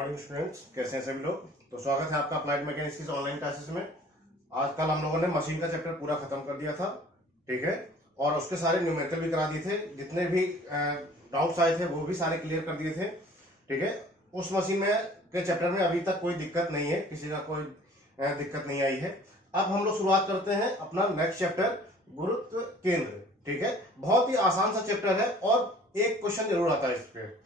Morning students, कैसे हैं सभी लोग। तो स्वागत है आपका अप्लाइड मैकेनिक्स की ऑनलाइन क्लासेस में। आज कल हम लोगों ने मशीन का चैप्टर पूरा खत्म कर दिया था, ठीक है, और उसके सारे न्यूमेरिकल भी करा दिए थे। जितने भी डाउट्स आए थे वो भी सारे क्लियर कर दिए थे, ठीक है। उस मशीन में के चैप्टर में अभी तक कोई दिक्कत नहीं है, किसी का कोई दिक्कत नहीं आई है। अब हम लोग शुरुआत करते हैं अपना नेक्स्ट चैप्टर, गुरुत्व केंद्र, ठीक है। बहुत ही आसान सा चैप्टर है और एक क्वेश्चन जरूर आता है इस पे।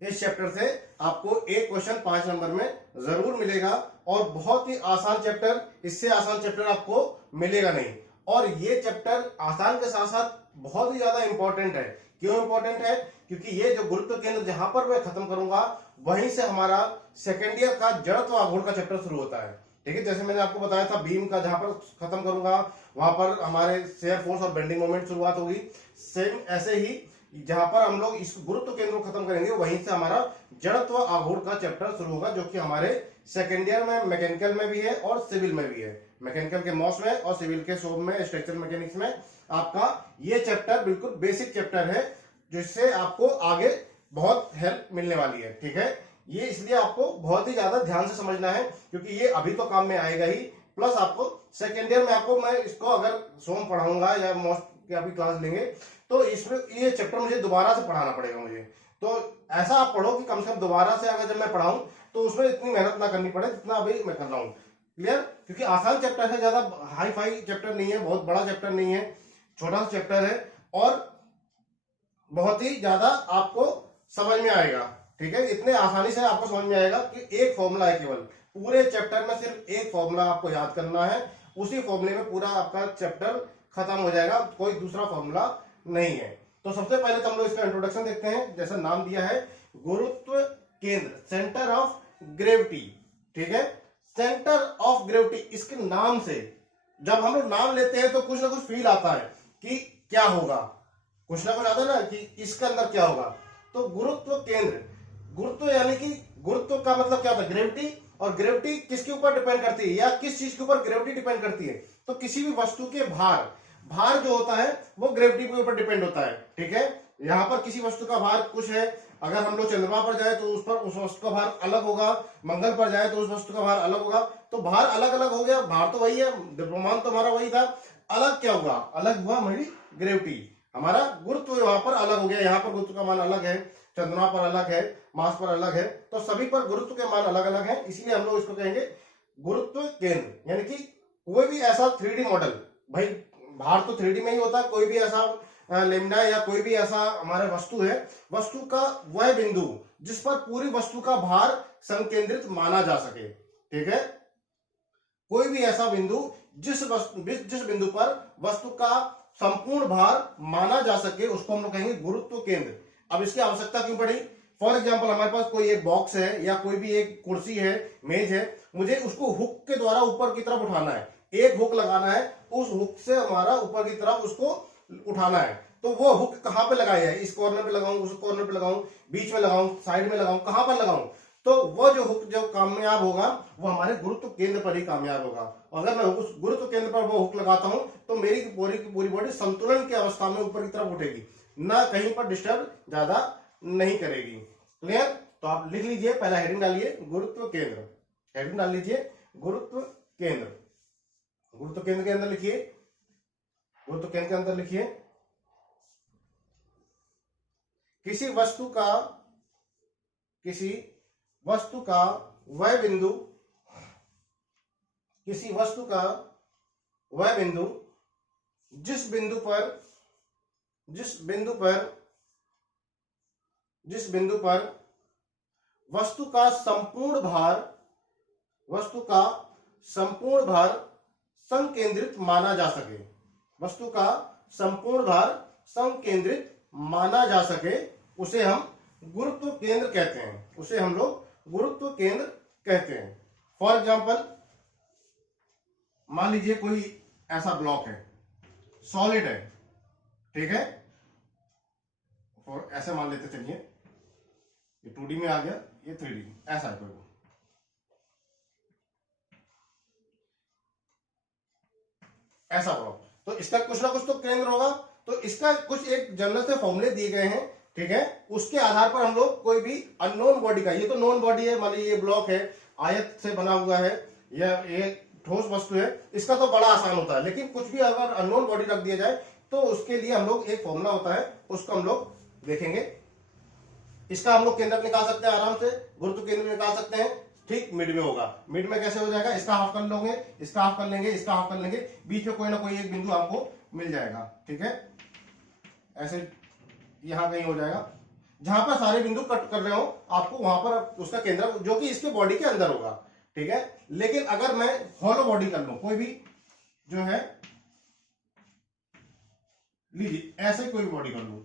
इस चैप्टर से आपको एक क्वेश्चन 5 नंबर में जरूर मिलेगा और बहुत ही आसान चैप्टर, इससे आसान चैप्टर आपको मिलेगा नहीं। और ये चैप्टर आसान के साथ साथ बहुत ही ज्यादा इंपॉर्टेंट है। क्यों इंपॉर्टेंट है? क्योंकि ये जो गुरुत्व केंद्र जहां पर मैं खत्म करूंगा वहीं से हमारा सेकेंड ईयर का जड़त्व आघूर्ण का चैप्टर शुरू होता है, ठीक है। जैसे मैंने आपको बताया था बीम का जहां पर खत्म करूंगा वहां पर हमारे शेयर फोर्स और बेंडिंग मोमेंट शुरुआत होगी। सेम ऐसे ही जहां पर हम लोग इस गुरुत्व केंद्र को खत्म करेंगे वहीं से हमारा जड़त्व आघूर्ण का चैप्टर शुरू होगा, जो कि हमारे सेकेंड ईयर में मैकेनिकल में भी है और सिविल में भी है। मैकेनिकल के मॉस में और सिविल के शोभ में, स्ट्रक्चरल मैकेनिक्स में आपका ये चैप्टर बिल्कुल बेसिक चैप्टर है, जिससे आपको आगे बहुत हेल्प मिलने वाली है, ठीक है। ये इसलिए आपको बहुत ही ज्यादा ध्यान से समझना है क्योंकि ये अभी तो काम में आएगा ही, प्लस आपको सेकेंड ईयर में आपको मैं इसको अगर सोम पढ़ाऊंगा या मॉस की अभी क्लास लेंगे तो इसमें ये चैप्टर मुझे दोबारा से पढ़ाना पड़ेगा मुझे। तो ऐसा आप पढ़ो कि कम से कम दोबारा से अगर जब मैं पढ़ाऊं तो उसमें इतनी मेहनत ना करनी पड़े जितना अभी मैं कर रहा हूं। क्लियर? क्योंकि आसान चैप्टर है, ज्यादा हाई फाई चैप्टर नहीं है, बहुत बड़ा चैप्टर नहीं है, छोटा सा चैप्टर है और बहुत ही ज्यादा आपको समझ में आएगा, ठीक है। इतने आसानी से आपको समझ में आएगा कि एक फॉर्मूला है, केवल पूरे चैप्टर में सिर्फ एक फॉर्मूला आपको याद करना है, उसी फॉर्मूले में पूरा आपका चैप्टर खत्म हो जाएगा, कोई दूसरा फॉर्मूला नहीं है। तो सबसे पहले तो हम लोग इसका इंट्रोडक्शन देखते हैं। जैसा नाम दिया है गुरुत्व केंद्र, सेंटर ऑफ ग्रेविटी, ठीक है। सेंटर ऑफ ग्रेविटी, इसके नाम से जब हम लोग नाम लेते हैं तो कुछ ना कुछ फील आता है कि क्या होगा, कुछ ना कुछ आता है ना कि इसके अंदर क्या होगा। तो गुरुत्व केंद्र, गुरुत्व यानी कि गुरुत्व का मतलब क्या होता है? ग्रेविटी। और ग्रेविटी किसके ऊपर डिपेंड करती है या किस चीज के ऊपर ग्रेविटी डिपेंड करती है? तो किसी भी वस्तु के भार, भार जो होता है वो ग्रेविटी के ऊपर डिपेंड होता है, ठीक है। यहां पर किसी वस्तु का भार कुछ है, अगर हम लोग चंद्रमा पर जाए तो उस पर उस वस्तु का भार अलग होगा, मंगल पर जाए तो उस वस्तु का भार अलग होगा। तो भार अलग अलग हो गया, भार तो वही है, द्रव्यमान तो हमारा वही था, अलग क्या हुआ? अलग हुआ हमारी ग्रेविटी, हमारा गुरुत्व वहां पर अलग हो गया। यहाँ पर गुरुत्व का मान अलग है, चंद्रमा पर अलग है, मार्स पर अलग है, तो सभी पर गुरुत्व के मान अलग अलग है, इसीलिए हम लोग इसको कहेंगे गुरुत्व केंद्र। यानी कि कोई भी ऐसा 3D मॉडल, भाई भार तो 3D में ही होता है, कोई भी ऐसा लेमडा या कोई भी ऐसा हमारे वस्तु है, वस्तु का वह बिंदु जिस पर पूरी वस्तु का भार संकेंद्रित माना जा सके, ठीक है। कोई भी ऐसा बिंदु जिस बिंदु पर वस्तु का संपूर्ण भार माना जा सके उसको हम लोग कहेंगे गुरुत्व केंद्र। अब इसकी आवश्यकता क्यों पड़ी? फॉर एग्जाम्पल हमारे पास कोई एक बॉक्स है या कोई भी एक कुर्सी है, मेज है, मुझे उसको हुक के द्वारा ऊपर की तरफ उठाना है, एक हुक लगाना है, उस हुक से हमारा ऊपर की तरफ उसको उठाना है। तो वो हुक कहां पे लगाया है? इस कॉर्नर पे लगाऊं, उस कॉर्नर पे लगाऊं, बीच में लगाऊं, साइड में लगाऊं, कहां पर लगाऊं? तो वो जो हुक जो कामयाब होगा वो हमारे गुरुत्व केंद्र पर ही कामयाब होगा। अगर मैं उस गुरुत्व केंद्र पर वो हुक लगाता हूं तो मेरी पूरी बॉडी संतुलन की अवस्था में ऊपर की तरफ उठेगी, ना कहीं पर डिस्टर्ब ज्यादा नहीं करेगी। क्लियर? तो आप लिख लीजिए, पहला हेडिंग डालिए गुरुत्व केंद्र, हेडिंग डाल लीजिए गुरुत्व केंद्र। गुरुत्व केंद्र के अंदर लिखिए, गुरुत्व केंद्र के अंदर लिखिए किसी वस्तु का वह बिंदु, किसी वस्तु का वह बिंदु जिस बिंदु पर वस्तु का संपूर्ण भार संकेंद्रित माना जा सके, वस्तु का संपूर्ण भार संकेंद्रित माना जा सके, उसे हम गुरुत्व केंद्र कहते हैं, उसे हम लोग गुरुत्व केंद्र कहते हैं। फॉर एग्जाम्पल मान लीजिए कोई ऐसा ब्लॉक है, सॉलिड है, ठीक है, और ऐसे मान लेते चलिए, ये 2D में आ गया, ये 3D ऐसा है कोई, ऐसा ब्लॉक, तो इसका कुछ ना कुछ तो केंद्र होगा। तो इसका कुछ एक जनरल से फॉर्मूले दिए गए हैं, ठीक है, उसके आधार पर हम लोग कोई भी अननोन बॉडी का, ये तो नोन बॉडी है, मान लीजिए ये ब्लॉक है, आयत से बना हुआ है, या ये ठोस वस्तु है, इसका तो बड़ा आसान होता है। लेकिन कुछ भी अगर अननोन बॉडी रख दिया जाए तो उसके लिए हम लोग एक फॉर्मूला होता है, उसको हम लोग देखेंगे। इसका हम लोग केंद्रक निकाल सकते हैं आराम से, गुरुत्व केंद्र निकाल सकते हैं, ठीक मिड में होगा। मिड में कैसे हो जाएगा, इसका हाफ कर लोगे, इसका हाफ कर लेंगे, इसका हाफ कर लेंगे, बीच में कोई ना कोई एक बिंदु आपको मिल जाएगा। ठीक है, ऐसे यहां कहीं हो जाएगा, जहां पर सारे बिंदु कट कर रहे हो आपको वहां पर उसका केंद्र, जो कि इसके बॉडी के अंदर होगा। ठीक है, लेकिन अगर मैं हॉलो बॉडी कर लूं, कोई भी जो है, लीजिए ऐसे कोई बॉडी कर लूं,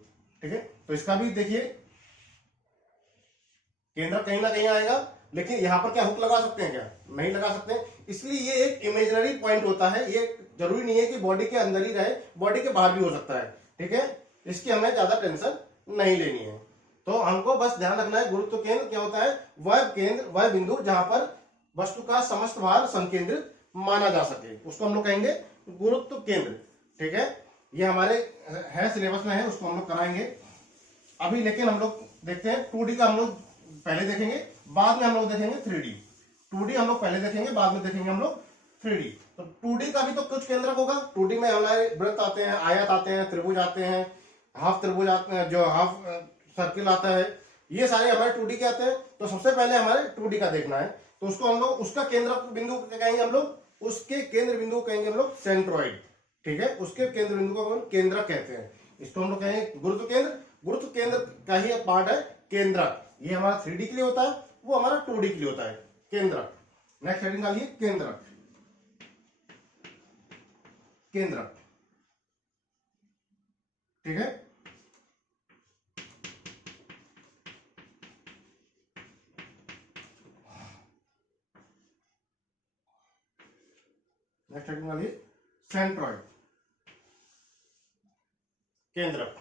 ठीक है, तो इसका भी देखिए केंद्र कहीं ना कहीं आएगा। लेकिन यहां पर क्या हुक लगा सकते हैं, क्या नहीं लगा सकते, इसलिए ये एक इमेजिनरी पॉइंट होता है। ये जरूरी नहीं है कि बॉडी के अंदर ही रहे, बॉडी के बाहर भी हो सकता है। ठीक है, इसकी हमें ज्यादा टेंशन नहीं लेनी है। तो हमको बस ध्यान रखना है, गुरुत्व केंद्र क्या होता है, वह केंद्र, वह बिंदु जहां पर वस्तु का समस्त भार संकेंद्रित माना जा सके, उसको हम लोग कहेंगे गुरुत्व केंद्र। ठीक है, ये हमारे है सिलेबस में है, उसको हम लोग कराएंगे अभी। लेकिन हम लोग देखते हैं 2D का, हम लोग पहले देखेंगे, बाद में हम लोग देखेंगे 3D। 2D हम लोग पहले देखेंगे, बाद में देखेंगे हम लोग 3D। तो 2D का भी तो कुछ केंद्रक होगा। 2D में हमारे वृत्त आते हैं, आयत आते हैं, त्रिभुज आते हैं, हाफ त्रिभुज आते हैं, जो हाफ सर्किल आता है, ये सारे हमारे 2D के आते हैं। तो सबसे पहले हमारे 2D का देखना है, तो उसको हम लोग, उसका केंद्र बिंदु कहेंगे हम लोग, उसके केंद्र बिंदु कहेंगे हम लोग सेंट्रॉइड। ठीक है, उसके केंद्र बिंदु को हम केंद्रक कहते हैं। इसको हम लोग कहेंगे गुरुत्व केंद्र। गुरुत्व केंद्र का ही पार्ट है केंद्रक। ये हमारा 3D के लिए होता है, वो हमारा 2D के लिए होता है केंद्रक। नेक्स्ट हेडिंग डालिए केंद्रक। केंद्रक, ठीक है, नेक्स्ट हेडिंग डालिए सेंट्रॉइड, केंद्रक।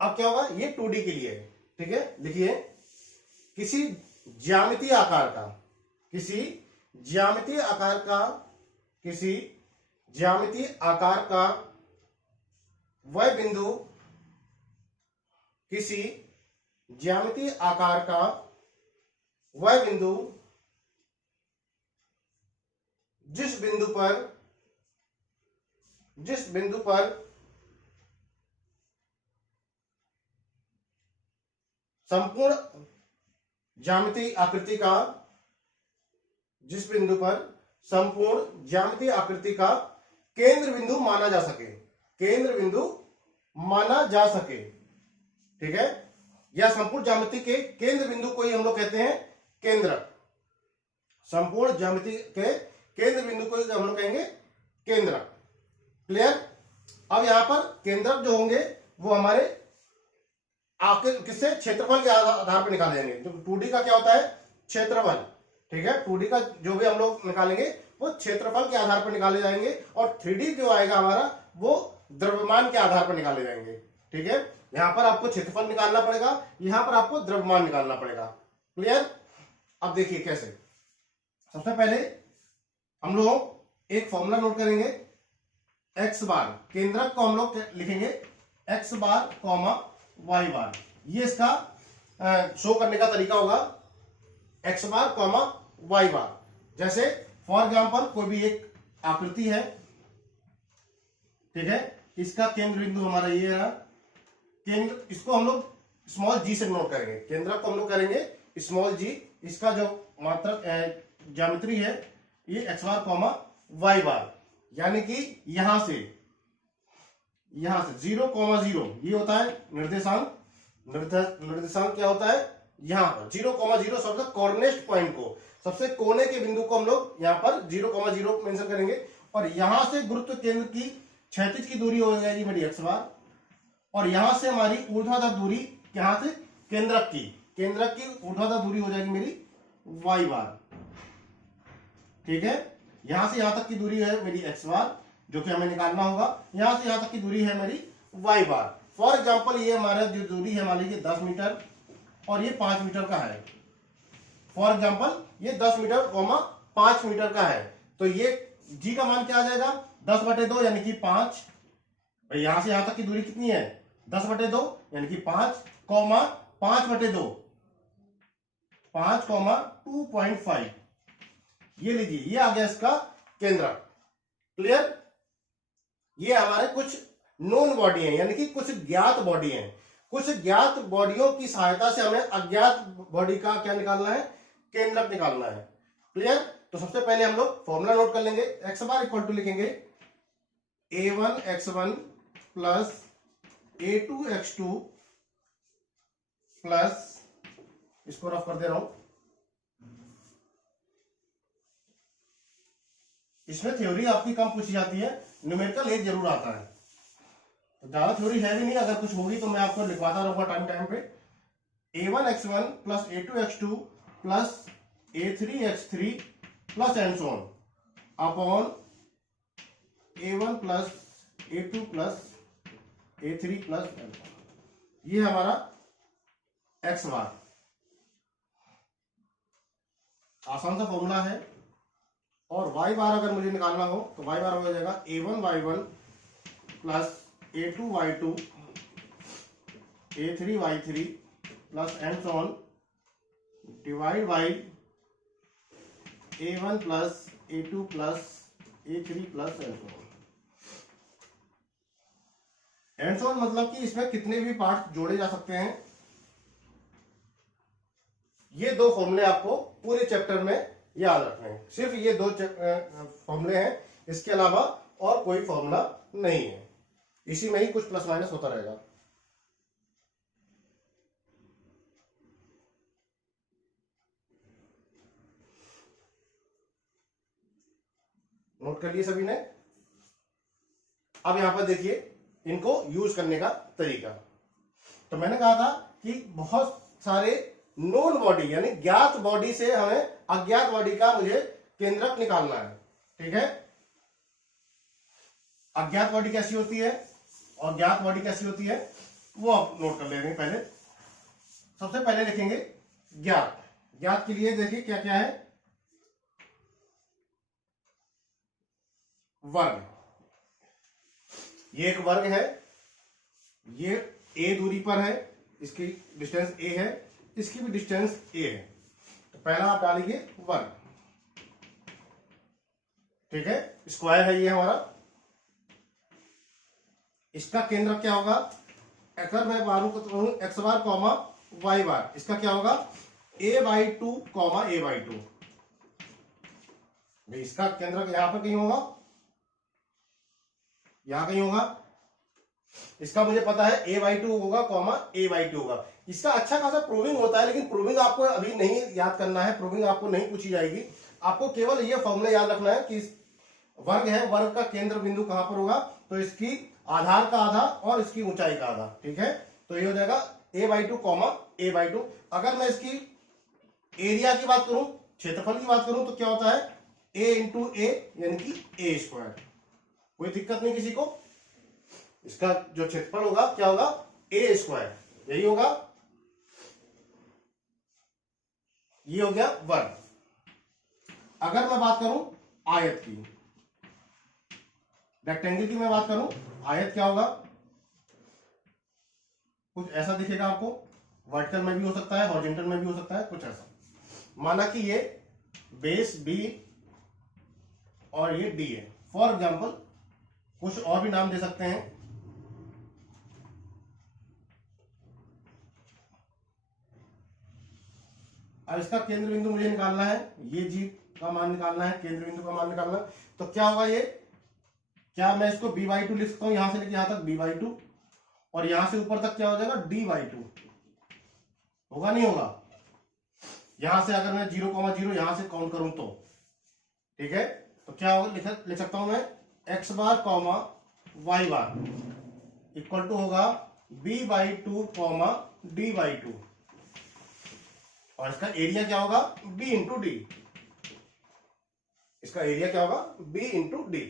अब क्या होगा, ये 2D के लिए है। ठीक है, लिखिए किसी ज्यामितीय आकार का, किसी ज्यामितीय आकार का, किसी ज्यामितीय आकार का वह बिंदु, किसी ज्यामितीय आकार का वह बिंदु जिस बिंदु पर संपूर्ण ज्यामितीय आकृति का, जिस बिंदु पर संपूर्ण ज्यामितीय आकृति का केंद्र बिंदु माना जा सके, केंद्र बिंदु माना जा सके। ठीक है, या संपूर्ण ज्यामिति के केंद्र बिंदु को ही हम लोग कहते हैं केंद्रक। संपूर्ण ज्यामिति के केंद्र बिंदु को ही हम लोग कहेंगे केंद्रक। क्लियर। अब यहां पर केंद्रक जो होंगे वो हमारे आखिर किससे, क्षेत्रफल के आधार पर निकाले जाएंगे। तो 2D का क्या होता है, क्षेत्रफल। ठीक है, 2D का जो भी हम लोग निकालेंगे वो क्षेत्रफल के आधार पर निकाले जाएंगे, और 3D जो आएगा हमारा वो द्रव्यमान के आधार पर निकाले जाएंगे। ठीक है, यहां पर आपको क्षेत्रफल निकालना पड़ेगा, यहां पर आपको द्रव्यमान निकालना पड़ेगा। क्लियर। अब देखिए कैसे, सबसे पहले हम लोग एक फॉर्मूला नोट करेंगे, एक्स बार, केंद्रक को हम लोग लिखेंगे एक्स बार कॉमा वाई बार। ये इसका शो करने का तरीका होगा, एक्स बार कॉमा वाई बार। जैसे फॉर एग्जाम्पल कोई भी एक आकृति है, ठीक है, इसका केंद्र बिंदु हमारा ये रहा केंद्र, इसको हम लोग स्मॉल जी से नोट करेंगे, केंद्रक को हम लोग करेंगे स्मॉल जी। इसका जो मात्रक ज्यामिति है ये एक्स बार कॉमा वाई बार, यानी कि यहां से 0,0 ये होता है निर्देशांक। निर्देशांक क्या होता है, यहां पर 0,0 सबसे कॉर्नरेस्ट पॉइंट को, सबसे कोने के बिंदु को हम लोग यहां पर 0,0 मेंशन करेंगे। और यहां से गुरुत्व केंद्र की क्षैतिज की दूरी हो जाएगी मेरी एक्स बार, और यहां से हमारी ऊर्ध्वाधर दूरी, यहां से केंद्रक की ऊर्ध्वाधर दूरी हो जाएगी मेरी वाई बार। ठीक है, यहां से यहां तक की दूरी है मेरी एक्स बार, जो कि हमें निकालना होगा। यहां से यहां तक की दूरी है मेरी वाई बार। फॉर एग्जांपल ये हमारा जो दूरी है, मान लीजिए 10 मीटर और ये 5 मीटर का है। फॉर एग्जांपल ये 10 मीटर 5 मीटर का है, तो ये जी का मान क्या आ जाएगा, 10/2 यानी कि 5। यहां से यहां तक की दूरी कितनी है, 10/2 यानी कि 5 कॉमा 5/2, 5 कॉमा 2.5, ये लीजिए, ये आ गया इसका केंद्रक। क्लियर? ये हमारे कुछ नोन बॉडी है, यानी कि कुछ ज्ञात बॉडी है। कुछ ज्ञात बॉडियों की सहायता से हमें अज्ञात बॉडी का क्या निकालना है, केंद्रक निकालना है। क्लियर? तो सबसे पहले हम लोग फॉर्मूला नोट कर लेंगे। एक्स बार इक्वल टू लिखेंगे a1x1 प्लस a2x2 प्लस, इसको रफ कर दे रहा हूं, इसमें थ्योरी आपकी कम पूछी जाती है, न्यूमेरिकल एक जरूर आता है, तो ज्यादा थ्योरी है भी नहीं। अगर कुछ होगी तो मैं आपको लिखवाता रहूंगा टाइम टाइम पे। a1x1 plus a2x2 plus a3x3 plus and so on upon a1 plus a2 plus a3 plus and so on. ये हमारा एक्स बार, आसान सा फॉर्मूला है। और y बार अगर मुझे निकालना हो तो y बार हो जाएगा a1y1 plus a2y2 a3y3 plus and so on divide by a1 plus a2 plus a3 plus and so on. And so on मतलब कि इसमें कितने भी पार्ट जोड़े जा सकते हैं। ये दो फॉर्मूले आपको पूरे चैप्टर में याद रखने हैं, सिर्फ ये दो फॉर्मूले हैं, इसके अलावा और कोई फॉर्मूला नहीं है। इसी में ही कुछ प्लस माइनस होता रहेगा। नोट कर लिए सभी ने? अब यहां पर देखिए इनको यूज करने का तरीका। तो मैंने कहा था कि बहुत सारे नोन बॉडी यानी ज्ञात बॉडी से हमें अज्ञात बॉडी का मुझे केंद्रक निकालना है। ठीक है? अज्ञात बॉडी कैसी होती है और ज्ञात बॉडी कैसी होती है वो आप नोट कर ले रहे हैं। पहले सबसे पहले लिखेंगे ज्ञात। ज्ञात के लिए देखिए क्या क्या है। वर्ग, ये एक वर्ग है, ये a दूरी पर है, इसकी डिस्टेंस a है, इसकी भी डिस्टेंस a है। तो पहला आप डालेंगे वर्ग। ठीक है? स्क्वायर है ये हमारा। इसका केंद्र क्या होगा? अगर मैं बारू को एक्स बार कॉमा वाई बार, इसका क्या होगा? a/2 comma a/2। इसका केंद्र यहां पर कहीं होगा, यहां कहीं होगा। इसका मुझे पता है a/2 होगा कॉमा a/2 होगा। इसका अच्छा खासा प्रूविंग होता है, लेकिन प्रूविंग आपको अभी नहीं याद करना है, प्रूविंग आपको नहीं पूछी जाएगी। आपको केवल ये फॉर्मूला याद रखना है कि वर्ग है, वर्ग का केंद्र बिंदु कहां पर होगा? तो इसकी आधार का आधा और इसकी ऊंचाई का आधा। ठीक है? तो ये हो जाएगा a/2 कॉमा a/2। अगर मैं इसकी एरिया की बात करूं, क्षेत्रफल की बात करूं, तो क्या होता है? a इंटू ए यानी कि a स्क्वायर। कोई दिक्कत नहीं किसी को। इसका जो क्षेत्रफल होगा क्या होगा? a स्क्वायर, यही होगा। ये हो गया वर्ग। अगर मैं बात करूं आयत की, रेक्टेंगल की मैं बात करूं, आयत क्या होगा? कुछ ऐसा दिखेगा आपको, वर्टिकल में भी हो सकता है, हॉरिजॉन्टल में भी हो सकता है, कुछ ऐसा। माना कि ये बेस b और ये d है। फॉर एग्जांपल कुछ और भी नाम दे सकते हैं। अब इसका केंद्र बिंदु मुझे निकालना है, ये जी का मान निकालना है, केंद्र बिंदु का मान निकालना है। तो क्या होगा ये? क्या मैं इसको b/2 लिख सकता हूं? यहां से लेके यहां तक b/2, और यहां से ऊपर तक क्या हो जाएगा? d/2 होगा, नहीं होगा? यहां से अगर मैं 0,0 यहां से काउंट करूं तो, ठीक है, तो क्या होगा? लिख सकता हूं मैं x bar comma y bar equal to होगा b/2 कॉमा d/2, और इसका एरिया क्या होगा? b into D. इसका एरिया क्या होगा? b into D.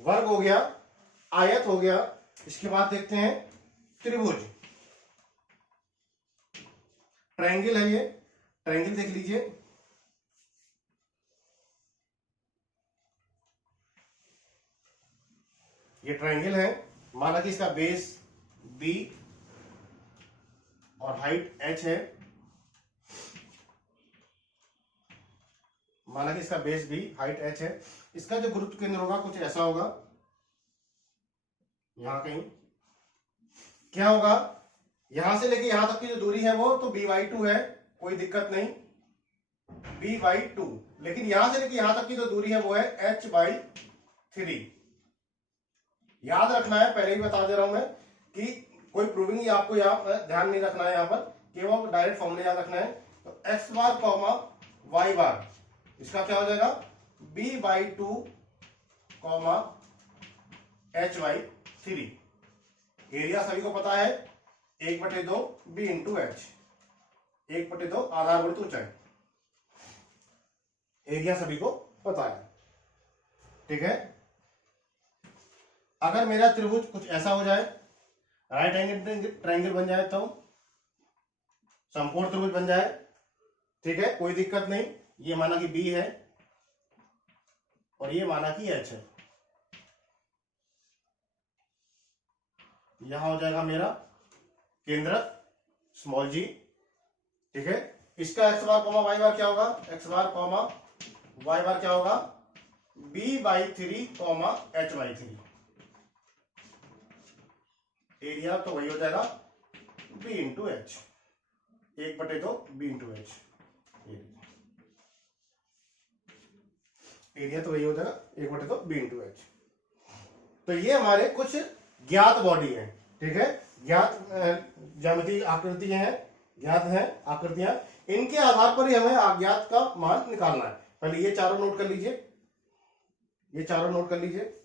वर्ग हो गया, आयत हो गया। इसके बाद देखते हैं त्रिभुज। ट्रायंगल है ये, ट्रायंगल देख लीजिए। ये ट्रायंगल है, माना कि इसका बेस बी और हाइट h है, माना कि इसका बेस b, हाइट h है, इसका जो गुरुत्व केंद्र होगा कुछ ऐसा होगा, यहां कहीं। क्या होगा, यहां से लेके यहां तक की जो दूरी है वो तो b/2 है, कोई दिक्कत नहीं, b/2, लेकिन यहां से लेके यहां तक की जो दूरी है वो है h/3। याद रखना है, पहले ही बता दे रहा हूं मैं कि कोई प्रूविंग आपको यहाँ ध्यान नहीं रखना है, यहां पर केवल डायरेक्ट फॉर्मूला याद रखना है। तो x बार कॉमा y बार, इसका क्या हो जाएगा, b/2 कॉमा h/3। एरिया सभी को पता है 1/2 b इंटू एच, 1/2 आधार गुणित ऊंचाई, एरिया सभी को पता है, ठीक है। अगर मेरा त्रिभुज कुछ ऐसा हो जाए, राइट एंगल ट्रायंगल बन जाए, तो समकोण त्रिभुज बन जाए, ठीक है, कोई दिक्कत नहीं। ये माना कि b है और ये माना कि h है, यहां हो जाएगा मेरा केंद्र स्मॉल g, ठीक है। इसका x बार कॉमा y बार क्या होगा, x बार कॉमा y बार क्या होगा, b/3 कॉमा h/3। एरिया तो वही हो जाएगा b into H, 1/2 b into H, area तो वही हो जाएगा 1/2 b इंटू एच। तो ये हमारे कुछ ज्ञात बॉडी है, ठीक है, ज्ञात ज्यामितीय आकृतियां हैं, ज्ञात हैं आकृतियां, इनके आधार पर ही हमें अज्ञात का मान निकालना है। पहले ये चारों नोट कर लीजिए, ये चारों नोट कर लीजिए।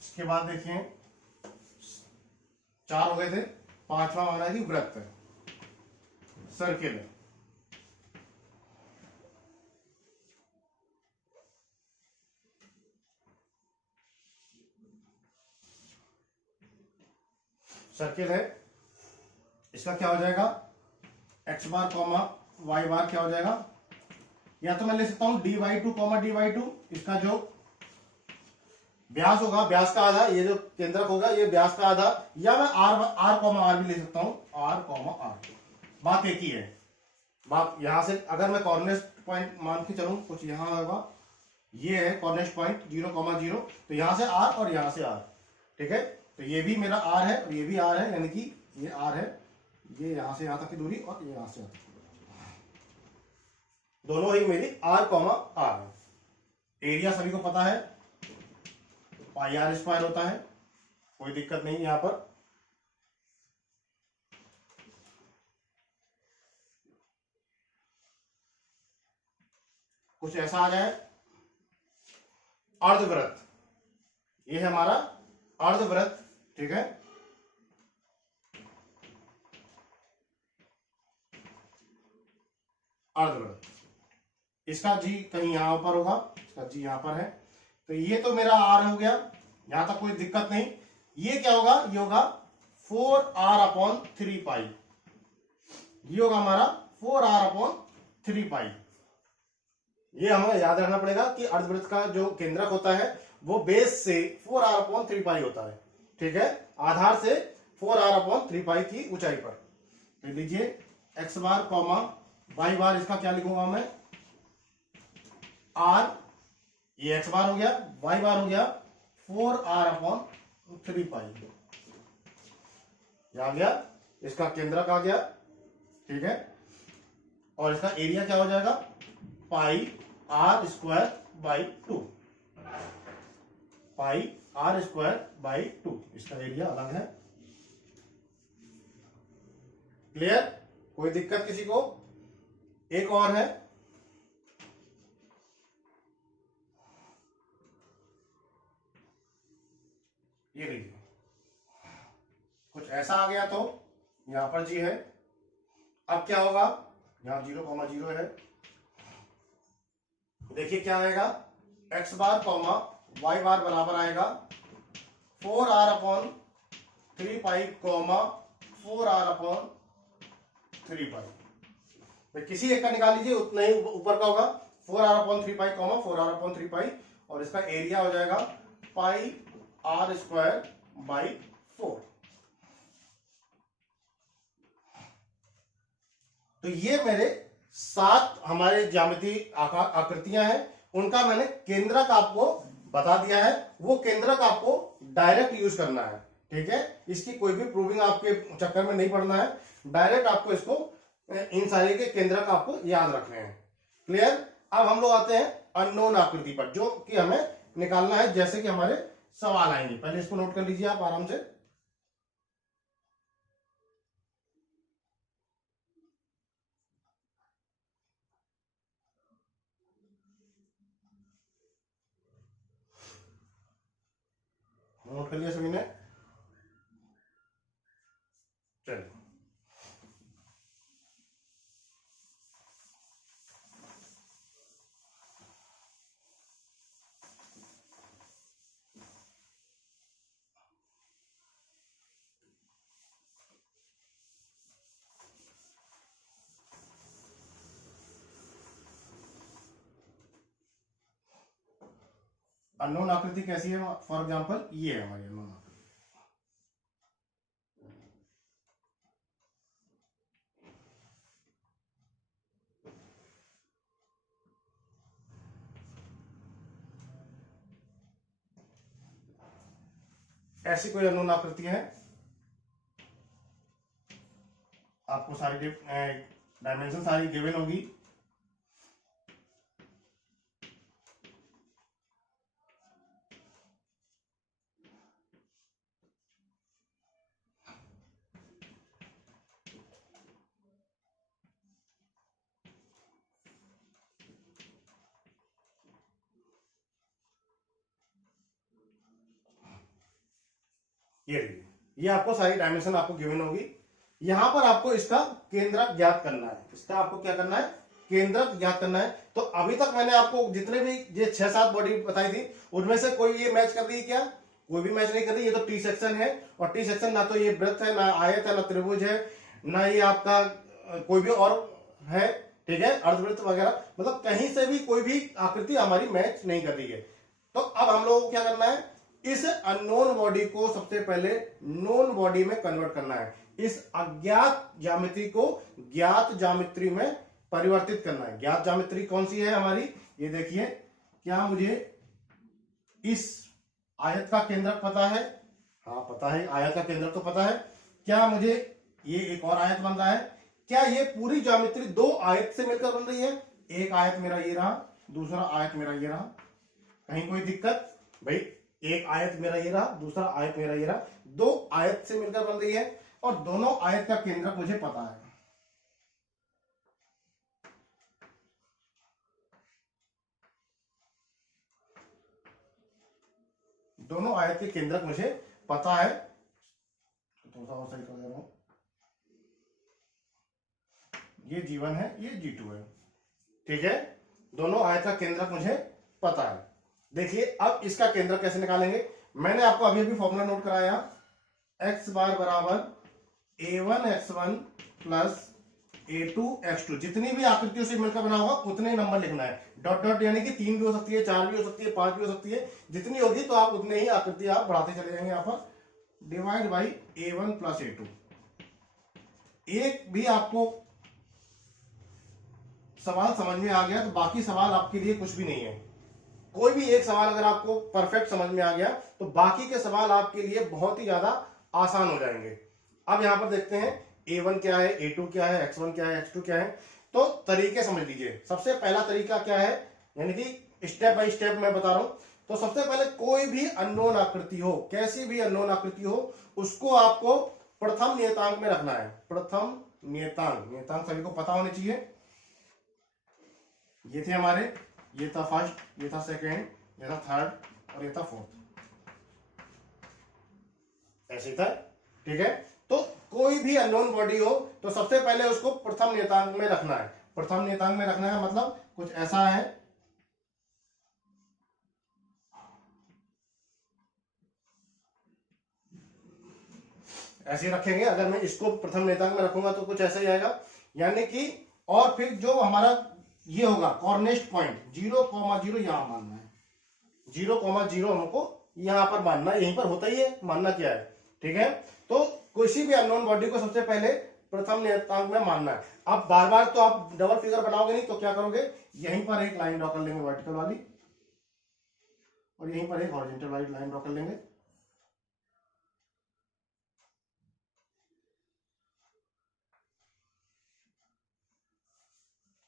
इसके बाद देखिए, 4 हो गए थे, 5वां हमारा ही वृत्त है, सर्किल है। सर्किल है, इसका क्या हो जाएगा, x बार कॉमा y बार क्या हो जाएगा, या तो मैं ले सकता हूं d/2 कॉमा d/2, इसका जो व्यास होगा, व्यास का आधा, ये जो केंद्रक होगा ये व्यास का आधा, या मैं r कॉमा r भी ले सकता हूं, r कॉमा r। बात एक ही है, बात यहां से अगर मैं कॉर्नर पॉइंट मान के चलूं, कुछ यहां होगा, ये है कॉर्नर पॉइंट 0,0, तो यहां से r और यहां से r, ठीक है। तो ये भी मेरा r है और ये भी r है, यानी कि ये r है, ये यहां से यहां तक की दूरी और ये यहां से यहां तक, दोनों ही मेरी r कॉमा r है। एरिया सभी को पता है πr² होता है, कोई दिक्कत नहीं यहां पर। कुछ ऐसा आ जाए, अर्धवृत्त, ये है हमारा अर्धवृत्त, ठीक है। अर्धवृत्त, इसका जी कहीं यहां पर होगा, इसका जी यहां पर है, तो ये तो मेरा r हो गया, यहां तक कोई दिक्कत नहीं। ये क्या होगा, ये होगा 4r/3π, ये होगा हमारा 4r/3π। ये हमें याद रखना पड़ेगा कि अर्धवृत्त का जो केंद्रक होता है वो बेस से 4r/3π होता है, ठीक है, आधार से 4r/3π की ऊंचाई पर। तो लीजिए x बार कॉमा y बार, इसका क्या लिखूंगा मैं, r, ये x बार हो गया, y बार हो गया 4r/3π, ये आ गया, इसका केंद्रक आ गया, ठीक है। और इसका एरिया क्या हो जाएगा, πr²/2, πr²/2, इसका एरिया अलग है। क्लियर, कोई दिक्कत किसी को। एक और है, ये लीजिए, कुछ ऐसा आ गया तो यहां पर जी है। अब क्या होगा, यहां 0,0 है, देखिए क्या आएगा, एक्स बार कॉमा वाई बार बराबर आएगा 4r अपॉन 3 पाई कॉमा 4r अपॉन 3 पाई। तो किसी एक का निकाल लीजिए, उतना ही ऊपर का होगा 4r अपॉन 3 पाई कॉमा 4r अपॉन 3 पाई, और इसका एरिया हो जाएगा पाई r स्क्वायर बाई 4। तो ये मेरे 7 हमारे ज्यामितीय आकार आकृतियां हैं, उनका मैंने केंद्रक आपको बता दिया है। वो केंद्रक आपको डायरेक्ट यूज करना है, ठीक है। इसकी कोई भी प्रूविंग आपके चक्कर में नहीं पड़ना है, डायरेक्ट आपको इसको इन सारे के केंद्रक आपको याद रखने हैं। क्लियर। अब हम लोग आते हैं अननोन आकृति पर, जो कि हमें निकालना है, जैसे कि हमारे सवाल आएंगे। पहले इसको नोट कर लीजिए आप आराम से। नोट कर लिया सभी ने, चलिए। अननोन आकृति कैसी है, फॉर एग्जांपल ये है हमारी अननोन आकृति। ऐसी कोई अननोन आकृति है, आपको सारी डायमेंशन सारी गिवन होगी। ये आपको सारी डायमेंशन आपको गिवन होगी। यहां पर आपको इसका केंद्रक ज्ञात करना है। इसका आपको क्या करना है, केंद्रक ज्ञात करना है। तो अभी तक मैंने आपको जितने भी ये 6-7 बॉडी बताई थी, उनमें से कोई ये मैच कर रही है क्या? कोई भी मैच नहीं कर रही। ये तो टी सेक्शन है, और टी सेक्शन ना तो ये वृत्त है, ना आयत है, ना त्रिभुज है, ना ये आपका कोई भी और है, ठीक है, अर्धवृत्त वगैरह, मतलब कहीं से भी कोई भी आकृति हमारी मैच नहीं कर रही है। तो अब हम लोगों को क्या करना है, इस अननोन बॉडी को सबसे पहले नोन बॉडी में कन्वर्ट करना है। इस अज्ञात ज्यामिति को ज्ञात ज्यामिति में परिवर्तित करना है। ज्ञात ज्यामिति कौन सी है हमारी, ये देखिए। क्या मुझे इस आयत का केंद्रक पता है? हाँ पता है, आयत का केंद्रक तो पता है। क्या मुझे ये एक और आयत बन रहा है? क्या ये पूरी ज्यामिति 2 आयत से मिलकर बन रही है? एक आयत मेरा ये रहा, दूसरा आयत मेरा ये रहा। कहीं कोई दिक्कत? भाई एक आयत मेरा ये रहा, दूसरा आयत मेरा ये रहा, 2 आयत से मिलकर बन रही है, और दोनों आयत का केंद्रक मुझे पता है। दोनों आयत के केंद्रक मुझे पता है। थोड़ा सा और सही कर दे रहा हूं, ये G1 है, ये G2 है, ठीक है। दोनों आयत का केंद्रक मुझे पता है। देखिए अब इसका केंद्रक कैसे निकालेंगे। मैंने आपको अभी अभी फॉर्मूला नोट कराया, x बार बराबर a1 x1 plus a2 x2। जितनी भी आकृतियों से मिलकर बना होगा उतने ही नंबर लिखना है। डॉट डॉट यानी कि 3 भी हो सकती है, 4 भी हो सकती है, 5 भी हो सकती है, जितनी होगी तो आप उतने ही आकृति आप बढ़ाते चले जाएंगे। यहाँ पर divide by a1 plus a2। एक भी आपको सवाल समझ में आ गया तो बाकी सवाल आपके लिए कुछ भी नहीं है। कोई भी एक सवाल अगर आपको परफेक्ट समझ में आ गया तो बाकी के सवाल आपके लिए बहुत ही ज्यादा आसान हो जाएंगे। अब यहां पर देखते हैं a1 क्या है, a2 क्या है, x1 क्या है, x2 क्या है। तो तरीके समझ लीजिए। सबसे पहला तरीका क्या है, यानी कि स्टेप बाय स्टेप मैं बता रहा हूं। तो सबसे पहले कोई भी अननोन आकृति हो, कैसी भी अननोन आकृति हो, उसको आपको प्रथम नियतांक में रखना है। प्रथम नियतांक, नियतांक सभी को पता होने चाहिए। ये थे हमारे, ये था फर्स्ट, ये था सेकेंड, ये था थर्ड, और ये था फोर्थ। ऐसे था, ठीक है। तो कोई भी अननोन बॉडी हो तो सबसे पहले उसको प्रथम नियतांक में रखना है। प्रथम नियतांक में रखना है मतलब कुछ ऐसा है, ऐसे रखेंगे। अगर मैं इसको प्रथम नियतांक में रखूंगा तो कुछ ऐसा ही आएगा, यानी कि और फिर जो हमारा ये होगा कॉर्नेस्ट पॉइंट 0,0 यहां मानना है, 0,0 हमको यहां पर मानना है, यहीं पर होता ही है, मानना क्या है, ठीक है। तो किसी भी अननोन बॉडी को सबसे पहले प्रथम नियतांक में मानना है। अब बार बार तो आप डबल फिगर बनाओगे नहीं, तो क्या करोगे, यहीं पर एक लाइन ड्रॉ कर लेंगे वर्टिकल वाली, और यहीं पर एक हॉरिजॉन्टल वाली लाइन ड्रॉ कर लेंगे।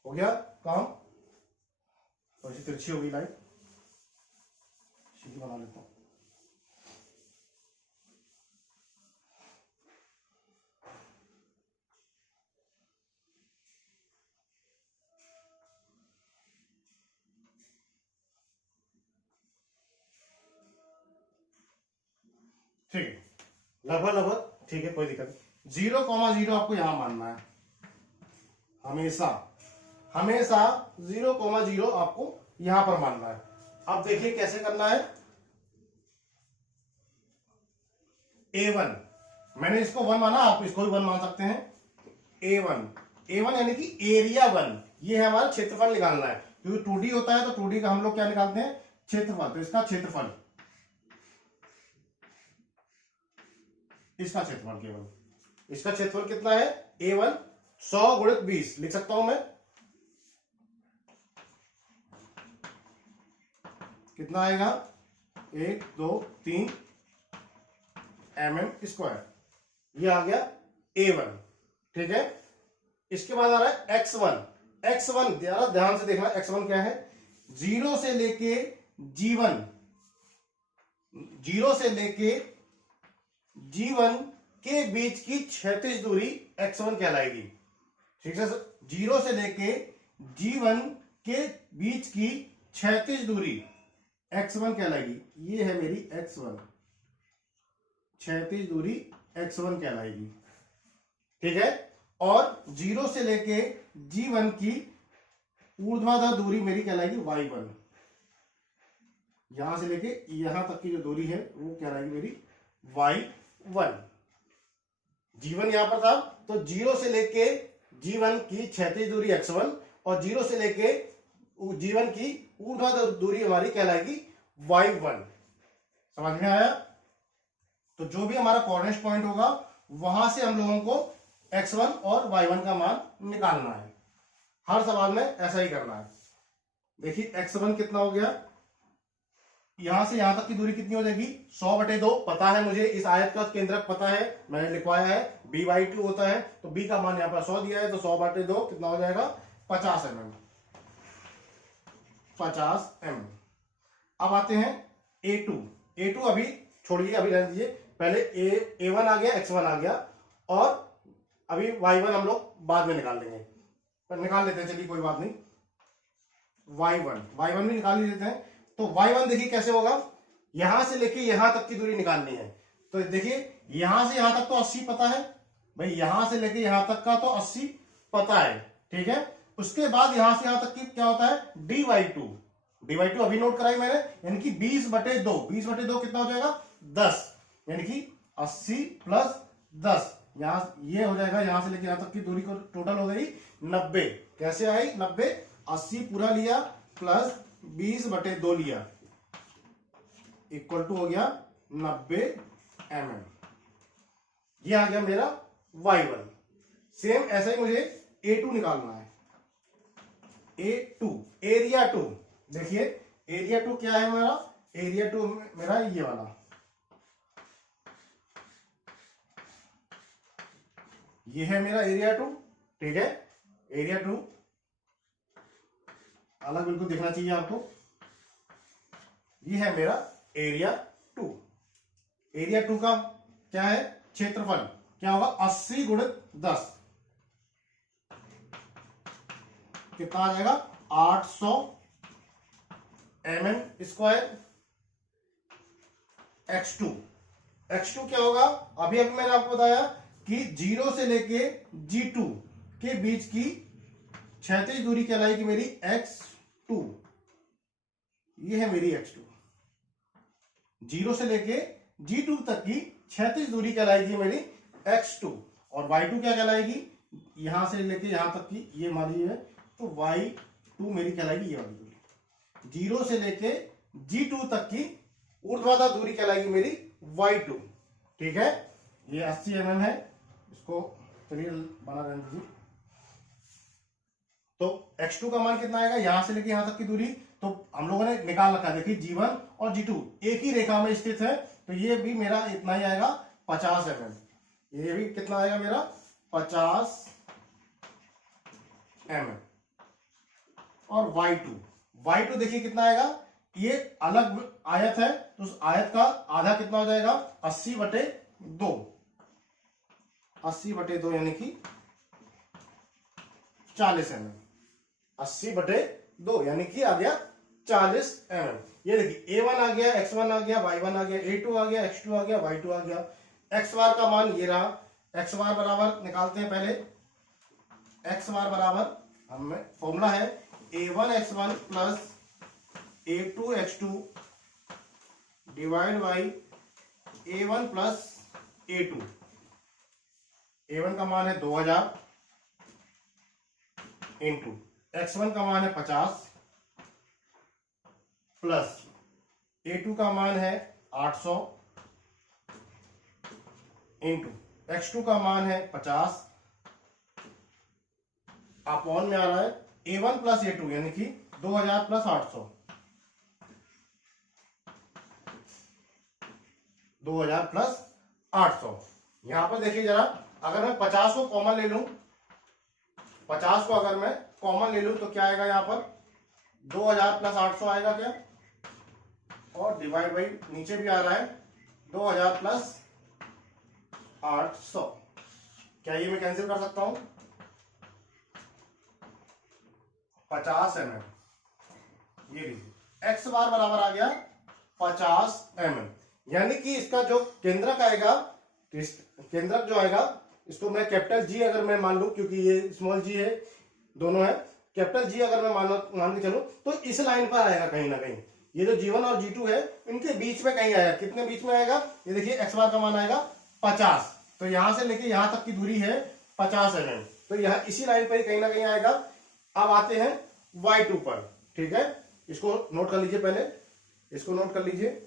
हो गया काम। तो ऐसी तिरछी होगी लाइन, सीधी बना लेता हूं। ठीक है, लगभग लगभग ठीक है, कोई दिक्कत नहीं। 0,0 आपको यहां मानना है, हमेशा हमेशा 0,0 आपको यहां पर मानना है। अब देखिए कैसे करना है। A1 मैंने इसको 1 माना, आप इसको भी 1 मान सकते हैं। A1 यानी कि एरिया 1, ये है हमारा क्षेत्रफल निकालना है, क्योंकि 2D होता है तो 2D का हम लोग क्या निकालते हैं, क्षेत्रफल। तो इसका क्षेत्रफल, इसका क्षेत्रफल केवल, इसका क्षेत्रफल कितना है, A1 100 गुणित 20 लिख सकता हूं मैं, कितना आएगा 1 2 3 mm², ये आ गया A1, ठीक है। इसके बाद आ रहा है X1 जरा ध्यान से देखना, X1 क्या है, 0 से लेके G1, 0 से लेके G1 के बीच की क्षैतिज दूरी X1 कहलाएगी, ठीक है। 0 से लेके G1 के बीच की क्षैतिज दूरी X1 कहलाएगी, ये है मेरी X1, क्षैतिज दूरी X1 कहलाएगी, ठीक है। और 0 से लेके G1 की ऊर्ध्वाधर दूरी मेरी कहलाएगी Y1, यहां से लेके यहां तक की जो दूरी है वो कहलाएगी मेरी Y1। G1 यहां पर था, तो 0 से लेके G1 की क्षैतिज दूरी X1 और 0 से लेके G1 की ऊर्ध्वाधर दूरी हमारी कहलाएगी Y1। समझ में आया। तो जो भी हमारा कॉर्नर पॉइंट होगा वहां से हम लोगों को X1 और Y1 का मान निकालना है। हर सवाल में ऐसा ही करना है। देखिए X1 कितना हो गया, यहां से यहां तक की दूरी कितनी हो जाएगी, 100/2 पता है मुझे, इस आयत का केंद्रक पता है, मैंने लिखवाया है, b/2 होता है, तो b का मान यहां पर 100 दिया है, तो 100/2 कितना हो जाएगा 50 mm, 50 mm। अब आते हैं A2 अभी छोड़िए, अभी रहने दीजिए, पहले A1 आ गया, X1 आ गया, और अभी Y1 हम लोग बाद में निकाल लेंगे, पर निकाल लेते हैं, चलिए कोई बात नहीं। Y1 भी निकाल ही लेते हैं। तो Y1 देखिए कैसे होगा, यहां से लेके यहां तक की दूरी निकालनी है, तो देखिए यहां से यहां तक तो 80 पता है भाई, यहां से लेके यहां तक का तो 80 पता है, ठीक है। उसके बाद यहां से यहां तक की क्या होता है, dy2 अभी नोट कराई मैंने, यानी कि 20/2 कितना हो जाएगा 10, यानी कि 80 + 10, यहां ये हो जाएगा, यहां से लेके यहां तक की दूरी को टोटल हो गई 90। कैसे आई 90, 80 पूरा लिया प्लस 20/2 लिया, इक्वल टू हो गया 90 mm। ये आ गया मेरा Y1। सेम ऐसा ही मुझे A2 निकालना है। A2 एरिया 2, देखिए एरिया 2 क्या है मेरा, एरिया 2 मेरा ये वाला, ये है मेरा एरिया 2, ठीक है। एरिया 2 अलग बिल्कुल दिखना चाहिए आपको, ये है मेरा एरिया 2। एरिया 2 का क्या है, क्षेत्रफल क्या होगा, 80 × 10, कितना आ जाएगा 800 mm²। X2 x2 क्या होगा, अभी अभी मैंने आपको बताया कि 0 से लेके G2 के बीच की क्षैतिज दूरी कहलाएगी मेरी x2। ये है मेरी x2। 0 से लेके G2 तक की क्षैतिज दूरी कहलाएगी मेरी x2। और y2 क्या कहलाएगी, यहां से लेके यहां तक की, ये मान लीजिए, तो y2 मेरी कहलाएगी ये वाली दूरी। 0 से लेके G2 तक की ऊर्ध्वाधर दूरी कहलाएगी मेरी y2। ठीक है, ये 80 mm है, इसको चलिए बना रहने दीजिए। तो x2 का मान कितना आएगा, यहां से लेके यहां तक की दूरी तो हम लोगों ने निकाल रखा है। देखिए G1 और G2 एक ही रेखा में स्थित है, तो ये भी मेरा इतना ही आएगा 50 mm। ये भी कितना आएगा मेरा 50 mm। और y2 देखिए कितना आएगा, ये अलग आयत है तो उस आयत का आधा कितना हो जाएगा, 80/2। 80/2 यानी कि 40 mm। 80/2 यानी कि आ गया 40 mm। ये देखिए A1 आ गया, X1 आ गया, Y1 आ गया, A2 आ गया, X2 आ गया, Y2 आ गया। X बार का मान ये रहा। X बार बराबर निकालते हैं पहले। X बार बराबर हमें फॉर्मूला है A1X1 plus A2X2 divide by A1 plus A2। A1 का मान है 2000 इंटू X1 का मान है 50 प्लस A2 का मान है 800 इंटू X2 का मान है 50 अपॉन में आ रहा है A1 प्लस A2 यानी कि 2000 प्लस 800। 2000 प्लस 800। यहां पर देखिए जरा, अगर मैं 50 को कॉमन ले लूं, 50 को अगर मैं कॉमन ले लूं तो क्या आएगा, यहां पर 2000 प्लस 800 आएगा क्या, और डिवाइड बाई नीचे भी आ रहा है 2000 प्लस 800। क्या ये मैं कैंसिल कर सकता हूं, 50 mm। ये लीजिए x बार बराबर आ गया 50 mm। यानी कि इसका जो केंद्रक आएगा, केंद्रक जो आएगा, इसको मैं कैपिटल G अगर मैं मान लूं, क्योंकि ये स्मॉल g है, दोनों है, कैपिटल G अगर मैं मान के चलूं तो इस लाइन पर आएगा कहीं ना कहीं। ये जो G1 और G2 है इनके बीच में कहीं आएगा। कितने बीच में आएगा, ये देखिए x बार का मान आएगा 50, तो यहां से लेके यहां तक की दूरी है 50 mm, तो यहां इसी लाइन पर ही कहीं ना कहीं आएगा। अब आते हैं y2 पर। ठीक है, इसको नोट कर लीजिए, पहले इसको नोट कर लीजिए।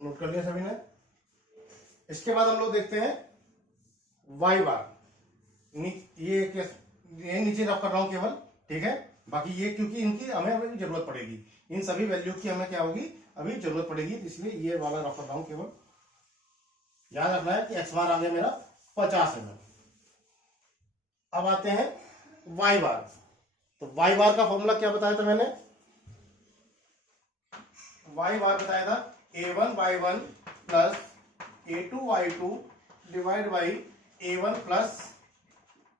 नोट कर लिया सभी ने। इसके बाद हम लोग देखते हैं y बार। ये नीचे रख कर रहा हूं केवल, ठीक है, बाकी ये क्योंकि इनकी हमें अभी जरूरत पड़ेगी, इन सभी वैल्यू की हमें क्या होगी, अभी जरूरत पड़ेगी, इसलिए ये वाला रख कर रहा हूं केवल। याद रखना है कि x बार आ गया मेरा 50 mm। अब आते हैं y बार। तो y बार का फॉर्मूला क्या बताया था मैंने, y बार बताया था A1Y1 plus A2Y2 divide by A1 plus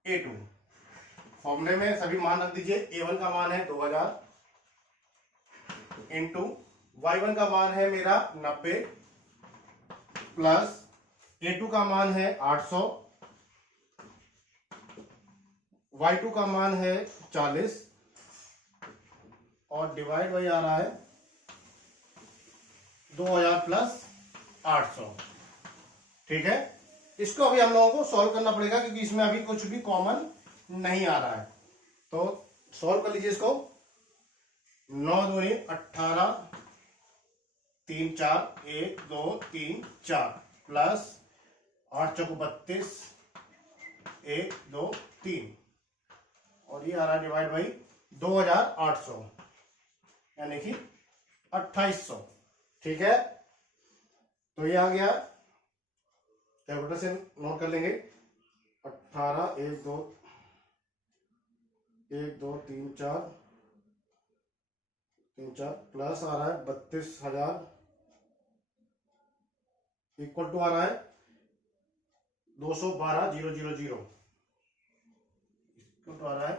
A2। फॉर्मूले में सभी मान रख दीजिए। A1 का मान है 2000 इंटू Y1 का मान है मेरा 90 प्लस A2 का मान है 800, Y2 का मान है 40 और डिवाइड बाई आ रहा है 2000 प्लस 800। ठीक है, इसको अभी हम लोगों को सॉल्व करना पड़ेगा क्योंकि इसमें अभी कुछ भी कॉमन नहीं आ रहा है। तो सॉल्व कर लीजिए इसको। 9 दूनी 18, 3 4 1 2 3 4 प्लस 8 चौको 32, 1 2 3 और ये आ रहा है डिवाइड बाई 2800 यानी कि 2800। ठीक है, तो ये आ गया, कैलकुलेटर से नोट कर लेंगे। 18 1 2 3 4 प्लस आ रहा है 32,000 इक्वल टू आ रहा है 212,000 इसको आ रहा है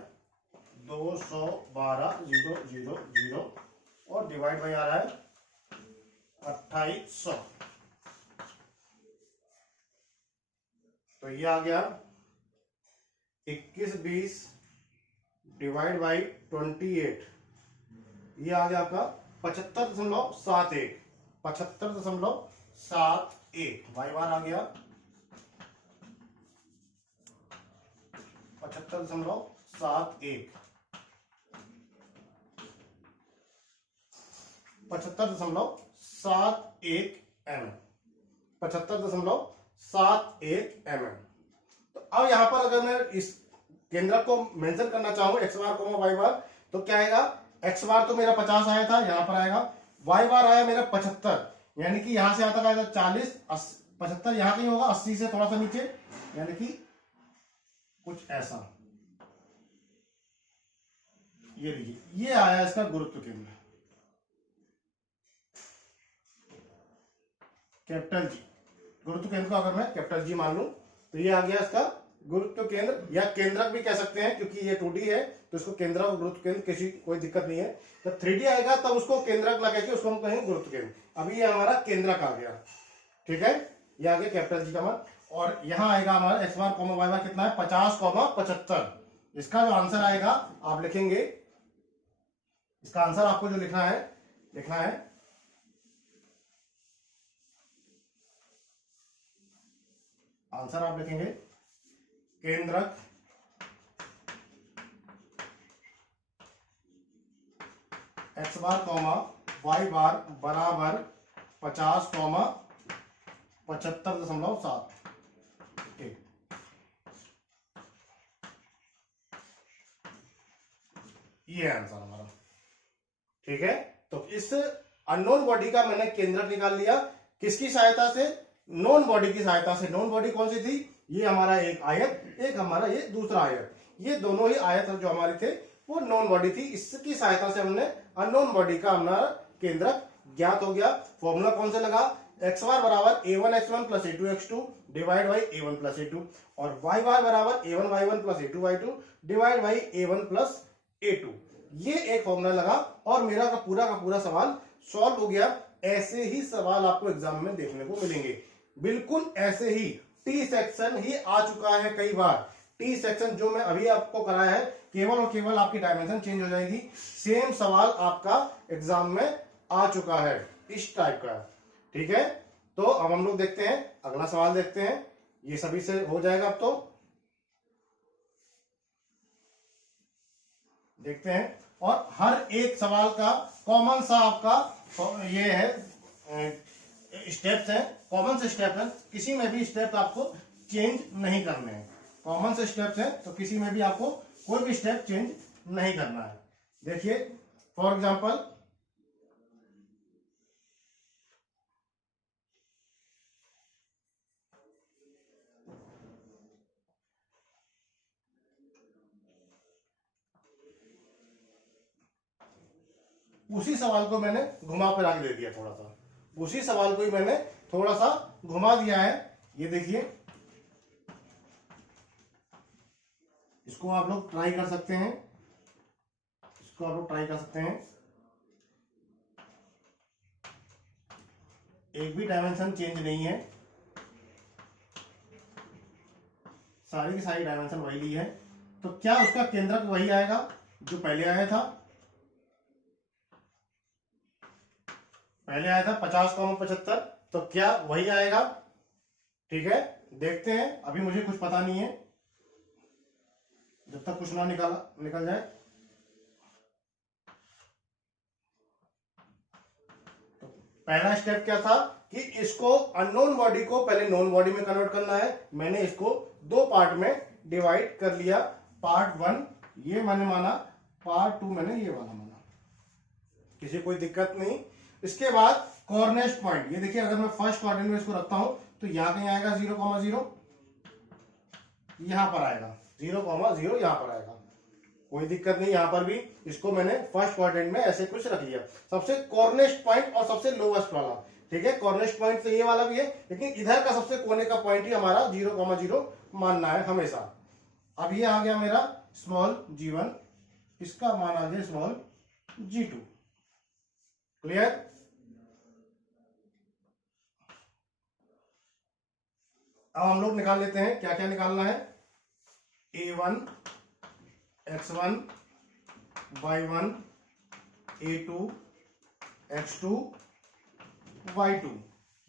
212,000 और डिवाइड बाई आ रहा है 2800। तो ये आ गया 2120 डिवाइड बाई 28, ये आ गया आपका 75.71, 75.71 वाई बार आ गया 75.71, 75.71 mm, 75.71 mm। तो अब यहां पर अगर मैं इस केंद्रक को मेंशन करना चाहूं एक्स बार कोमा वाई बार, तो क्या आएगा, एक्स बार तो मेरा 50 आया था, यहां पर आएगा वाई बार आया मेरा 75, यानी कि यहां से यहां तक आएगा 40, 75 यहां कहीं होगा, 80 से थोड़ा सा नीचे, यानी कि कुछ ऐसा। ये लीजिए, ये आया इसका गुरुत्व केंद्र, कैपिटल जी। गुरुत्व केंद्र को अगर मैं कैपिटल जी मान लूं तो ये आ गया इसका गुरुत्व केंद्र, या केंद्रक भी कह सकते हैं, क्योंकि ये 2D है तो इसको केंद्रक और गुरुत्व केंद्र किसी कोई दिक्कत नहीं है। जब 3D आएगा तब उसको केंद्रक लगा के उसको हम कहेंगे गुरुत्व केंद्र। अभी ये हमारा केंद्रक आ गया, ठीक है, ये आ गया कैपिटल जी का मान। और यहां आएगा हमारा एक्स बार कोमा वाई बार कितना है, 50,75। इसका जो आंसर आएगा आप लिखेंगे, इसका आंसर आपको जो लिखना है आंसर आप लिखेंगे केंद्रक एक्स बार कॉमा वाई बार बराबर 50,75.7। ये आंसर हमारा, ठीक है। तो इस अननोन बॉडी का मैंने केंद्रक निकाल लिया, किसकी सहायता से, नॉन बॉडी की सहायता से। नॉन बॉडी कौन सी थी, ये हमारा एक आयत, एक हमारा ये दूसरा आयत, ये दोनों ही आयत जो हमारे थे वो नॉन बॉडी थी। इसकी सहायता से हमने अननोन बॉडी का हमारा केंद्रक ज्ञात हो गया। फॉर्मूला कौन सा लगा, एक्स बार बराबर a1x1 plus a2x2 divide by a1 plus a2, और y बार बराबर a1y1 plus a2y2 divide by a1 plus a2। ये एक फॉर्मूला लगा और मेरा का पूरा सवाल सॉल्व हो गया। ऐसे ही सवाल आपको एग्जाम में देखने को मिलेंगे, बिल्कुल ऐसे ही। टी सेक्शन ही आ चुका है कई बार, टी सेक्शन जो मैं अभी आपको कराया है, केवल और केवल आपकी डायमेंशन चेंज हो जाएगी, सेम सवाल आपका एग्जाम में आ चुका है इस टाइप का, ठीक है। तो अब हम लोग देखते हैं अगला सवाल, देखते हैं, ये सभी से हो जाएगा। अब तो देखते हैं, और हर एक सवाल का कॉमन सा आपका ये है स्टेप्स है, कॉमन से स्टेप है, किसी में भी स्टेप आपको चेंज नहीं करने हैं। कॉमन से स्टेप्स है तो किसी में भी आपको कोई भी स्टेप चेंज नहीं करना है। देखिए फॉर एग्जांपल, उसी सवाल को मैंने घुमा फिरा के दे दिया, थोड़ा सा उसी सवाल को ही मैंने थोड़ा सा घुमा दिया है। ये देखिए, इसको आप लोग ट्राई कर सकते हैं, इसको आप लोग ट्राई कर सकते हैं। एक भी डायमेंशन चेंज नहीं है, सारी की सारी डायमेंशन वही ली है। तो क्या उसका केंद्रक वही आएगा जो पहले आया था, 50,75, तो क्या वही आएगा, ठीक है। देखते हैं, अभी मुझे कुछ पता नहीं है, जब तक कुछ ना निकल जाए। तो पहला स्टेप क्या था कि इसको अननोन बॉडी को पहले नॉन बॉडी में कन्वर्ट करना है। मैंने इसको दो पार्ट में डिवाइड कर लिया, पार्ट 1 ये मैंने माना, पार्ट 2 मैंने ये वाला माना, किसी कोई दिक्कत नहीं। इसके बाद कॉर्नर्स पॉइंट, ये देखिए अगर मैं फर्स्ट क्वाड्रेंट में इसको रखता हूं तो यहां कहीं आएगा 0,0, यहां पर आएगा 0,0, यहां पर आएगा, कोई दिक्कत नहीं। यहां पर भी इसको मैंने फर्स्ट क्वाड्रेंट में ऐसे कुछ रख लिया, सबसे कॉर्नर्स पॉइंट और सबसे लोवेस्ट वाला। ठीक है, कॉर्नरेस्ट पॉइंट तो ये वाला भी है, लेकिन इधर का सबसे कोने का पॉइंट ही हमारा 0,0 मानना है हमेशा। अब ये आ गया मेरा स्मॉल g1, इसका मान आ गया स्मॉल g2। क्लियर? अब हम लोग निकाल लेते हैं, क्या क्या निकालना है। a1 x1 y1 a2 x2 y2,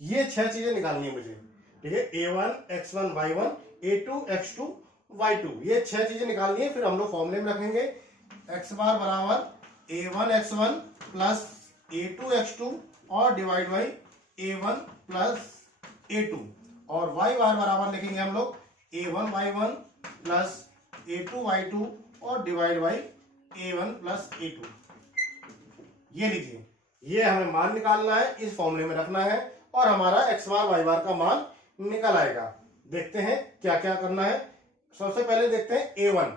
ये 6 चीजें निकालनी है मुझे। ठीक है, a1 x1 y1 a2 x2 y2, ये 6 चीजें निकालनी है। फिर हम लोग फॉर्मूले में रखेंगे x बार बराबर a1 x1 plus a2 x2 और divide by a1 plus a2, और y बार बराबर लिखेंगे हम लोग a1 y1 plus a2 y2 और divide by a1 plus a2। ये लीजिए, ये हमें मान निकालना है, इस फॉर्मूले में रखना है और हमारा x बार y बार का मान निकल आएगा। देखते हैं क्या क्या करना है। सबसे पहले देखते हैं a1,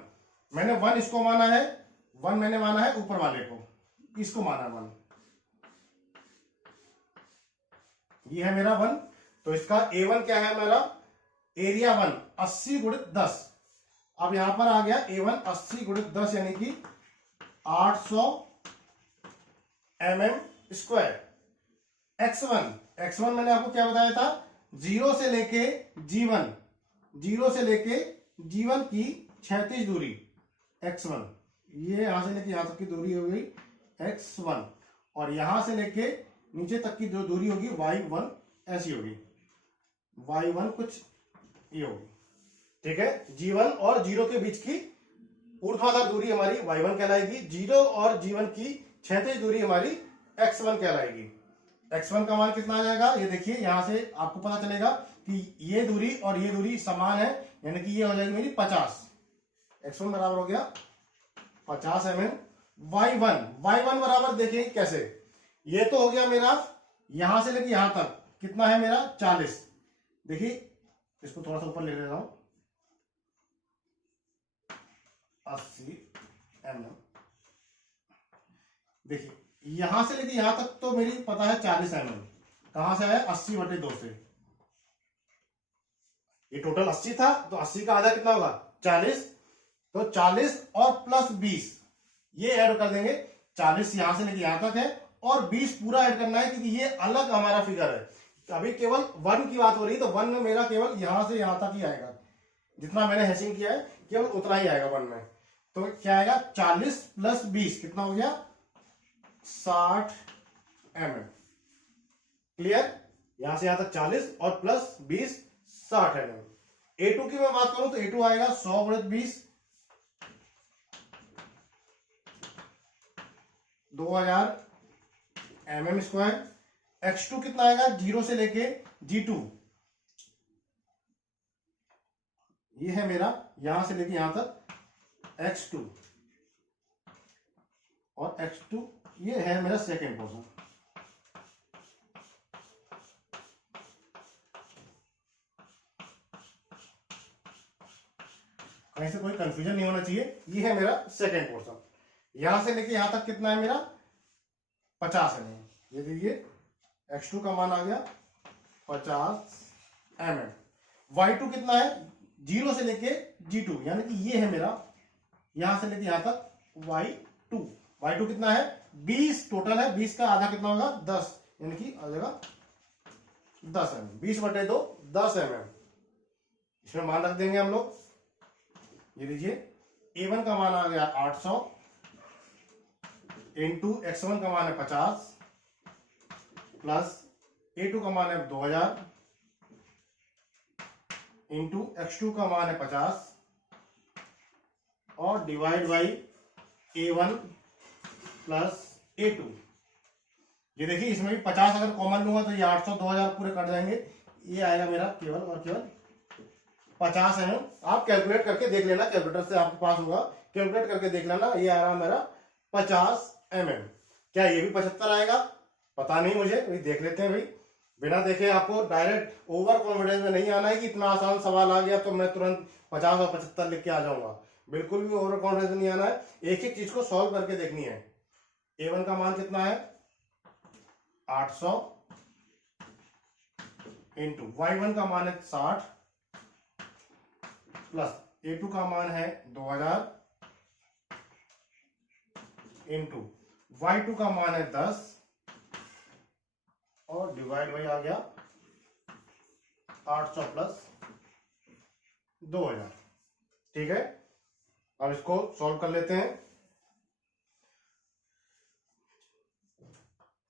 मैंने 1 इसको माना है, 1 मैंने माना है ऊपर वाले को, इसको माना 1, ये है मेरा 1। तो इसका a1 क्या है मेरा, एरिया 1 80 गुणित 10। अब यहां पर आ गया a1 80 गुणित 10 यानी कि 800 mm²। x1 मैंने आपको क्या बताया था, 0 से लेके g1, 0 से लेके g1 की क्षैतिज दूरी x1, ये यहां से लेके यहां तक की दूरी हो गई x1, और यहां से लेके नीचे तक की जो दूरी होगी y1 ऐसी होगी, y1 कुछ ये होगी। ठीक है, g1 और 0 के बीच की ऊर्ध्वाधर दूरी हमारी y1 कहलाएगी, 0 और g1 की क्षैतिज दूरी हमारी x1 कहलाएगी। x1 का मान कितना आ जाएगा, ये देखिए यहां से आपको पता चलेगा कि ये दूरी और ये दूरी समान है, यानी कि ये हो जाएगी मेरी 50। x1 बराबर हो गया 50 mm। y1 बराबर देखिए कैसे, ये तो हो गया मेरा यहां से लेके यहां तक कितना है मेरा 40। देखिए इसको थोड़ा सा ऊपर ले लेता हूं, 80 mm। देखिए यहां से लेके यहां तक तो मेरी पता है 40 mm, कहां से आया 80/2 से, ये टोटल 80 था, तो 80 का आधा कितना होगा 40, तो 40 और प्लस 20 ये ऐड कर देंगे। 40 यहां से लेके यहां तक है और 20 पूरा ऐड करना है, क्योंकि ये अलग हमारा फिगर है। अभी केवल 1 की बात हो रही है, तो 1 में मेरा केवल यहां से यहां तक ही आएगा, जितना मैंने हैशिंग किया है केवल उतना ही आएगा 1 में। तो क्या आएगा 40 प्लस 20 कितना हो गया 60 mm। क्लियर, यहां से यहां तक 40 और प्लस 20 60 mm। A2 की मैं बात करूं तो A2 आएगा 100 गुणित 20 2000 mm²। x2 कितना आएगा 0 से लेके g2, ये है मेरा यहां से लेके यहां तक x2, और x2 ये है मेरा सेकेंड पोर्शन। कहीं से कोई कंफ्यूजन नहीं होना चाहिए, ये है मेरा सेकेंड पोर्शन। यहां से लेके यहां तक कितना है मेरा 50 mm। ये देखिए x2 का मान आ गया 50 mm। y2 कितना है 0 से लेके g2, यानी कि ये है मेरा यहां से लेके यहां तक y2 कितना है 20 टोटल है, 20 का आधा कितना होगा 10, यानी कि आ जाएगा 10 mm। 20/2 10 mm, इसमें मान रख देंगे हम लोग। ये लीजिए a1 का मान आ गया 800 इंटू x1 का मान है 50 प्लस a2 का मान है 2000 इंटू x2 का मान है 50 और divide by a1 plus a2। ये देखिए इसमें भी 50 अगर कॉमन लूंगा तो ये 800 2000 पूरे कट जाएंगे, ये आएगा मेरा केवल और केवल 50 mm। आप कैलकुलेट करके देख लेना, कैलकुलेटर से आपके पास होगा, कैलकुलेट करके देख लेना, ये आ रहा मेरा 50 mm। क्या ये भी 75 आएगा पता नहीं मुझे, वही देख लेते हैं भाई। बिना देखे आपको डायरेक्ट ओवर कॉन्फिडेंस में नहीं आना है कि इतना आसान सवाल आ गया तो मैं तुरंत 50 और 75 लिख के आ जाऊंगा, बिल्कुल भी ओवर कॉन्फिडेंस नहीं आना है, एक एक चीज को सॉल्व करके देखनी है। a1 का मान कितना है 800 इंटू y1 का मान है 60 प्लस a2 का मान है 2000 इंटू y2 का मान है 10 और डिवाइड बाई आ गया 800 प्लस 2000। ठीक है, अब इसको सॉल्व कर लेते हैं।